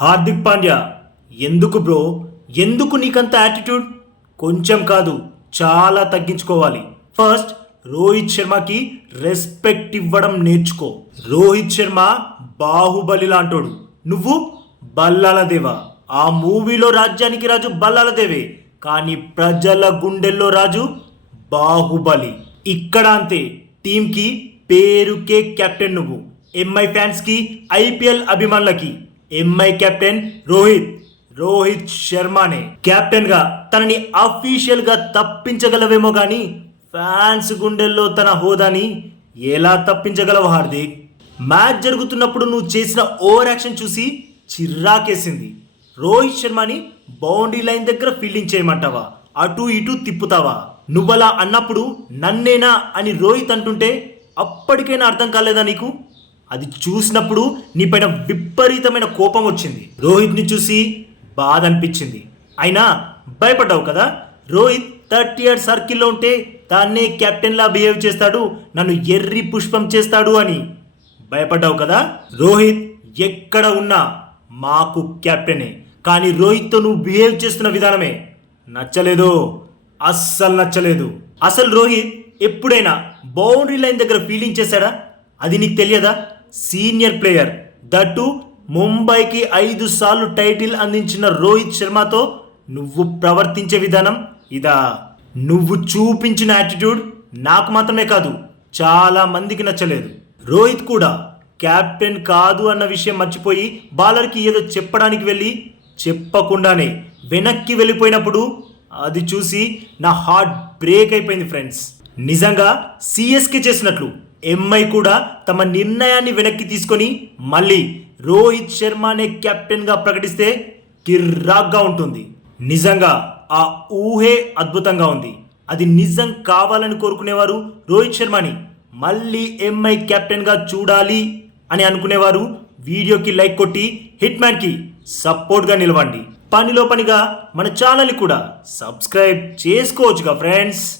హార్దిక్ పాండ్యా ఎందుకు బ్రో? ఎందుకు నీకంత యాటిట్యూడ్ కొంచెం కాదు చాలా తగ్గించుకోవాలి. ఫస్ట్ రోహిత్ శర్మకి రెస్పెక్ట్ ఇవ్వడం నేర్చుకో. రోహిత్ శర్మ బాహుబలి లాంటోడు. నువ్వు బల్లాలదేవా. ఆ మూవీలో రాజ్యానికి రాజు బల్లాల దేవే కానీ ప్రజల గుండెల్లో రాజు బాహుబలి. ఇక్కడ అంతే టీంకి పేరుకే కెప్టెన్ నువ్వు. ఎంఐ ఫ్యాన్స్కి ఐపీఎల్ అభిమానులకి. ఎంఐ కెప్టెన్ రోహిత్ రోహిత్ శర్మనే కెప్టెన్గా తనని అఫీషియల్గా తప్పించగలవేమో కానీ ఫ్యాన్స్ గుండెల్లో తన హోదాని ఎలా తప్పించగలవు హార్దిక్? మ్యాచ్ జరుగుతున్నప్పుడు నువ్వు చేసిన ఓవర్ యాక్షన్ చూసి చిర్రాకేసింది. రోహిత్ శర్మని బౌండరీ లైన్ దగ్గర ఫీల్డింగ్ చేయమంటావా? అటు ఇటు తిప్పుతావా? నువ్వలా అన్నప్పుడు నన్నేనా అని రోహిత్ అంటుంటే అప్పటికైనా అర్థం కాలేదా నీకు? అది చూసినప్పుడు నీపైన విపరీతమైన కోపం వచ్చింది. రోహిత్ని చూసి బాధ అనిపించింది. అయినా భయపడ్డావు కదా? రోహిత్ థర్టీ ఇయర్ సర్కిల్లో ఉంటే తాన్నే కెప్టెన్లా బిహేవ్ చేస్తాడు నన్ను ఎర్రి పుష్పం చేస్తాడు అని. భయపడ్డావు కదా? రోహిత్ ఎక్కడ ఉన్నా మాకు కెప్టెనే కానీ రోహిత్తో నువ్వు బిహేవ్ చేస్తున్న విధానమే నచ్చలేదు. అస్సలు నచ్చలేదు. అసలు రోహిత్ ఎప్పుడైనా బౌండరీ లైన్ దగ్గర ఫీలింగ్ చేశాడా? అది నీకు తెలియదా? Senior player. దట్టు ముంబైకి ఐదు సార్లు టైటిల్ అందించిన రోహిత్ శర్మతో నువ్వు ప్రవర్తించే విధానం ఇదా. నువ్వు చూపించిన యాటిట్యూడ్ నాకు మాత్రమే కాదు చాలా మందికి నచ్చలేదు. రోహిత్ కూడా క్యాప్టెన్ కాదు అన్న విషయం మర్చిపోయి బాలర్కి ఏదో చెప్పడానికి వెళ్ళి చెప్పకుండానే వెనక్కి వెళ్ళిపోయినప్పుడు అది చూసి నా హార్ట్ బ్రేక్ అయిపోయింది ఫ్రెండ్స్. నిజంగా సిఎస్కే చేసినట్లు ఎంఐ కూడా తమ నిర్ణయాన్ని వెనక్కి తీసుకొని మళ్ళీ రోహిత్ శర్మనే కెప్టెన్గా ప్రకటిస్తే కిర్రాక్గా ఉంటుంది. నిజంగా ఆ ఊహే అద్భుతంగా ఉంది. అది నిజం కావాలని కోరుకునేవారు రోహిత్ శర్మని. మళ్ళీ ఎంఐ కెప్టెన్గా చూడాలి అని అనుకునేవారు. వీడియోకి లైక్ కొట్టి హిట్ మ్యాన్కి సపోర్ట్గా నిలవండి. పనిలో పనిగా మన ఛానల్ని కూడా సబ్స్క్రైబ్ చేసుకోవచ్చుగా ఫ్రెండ్స్.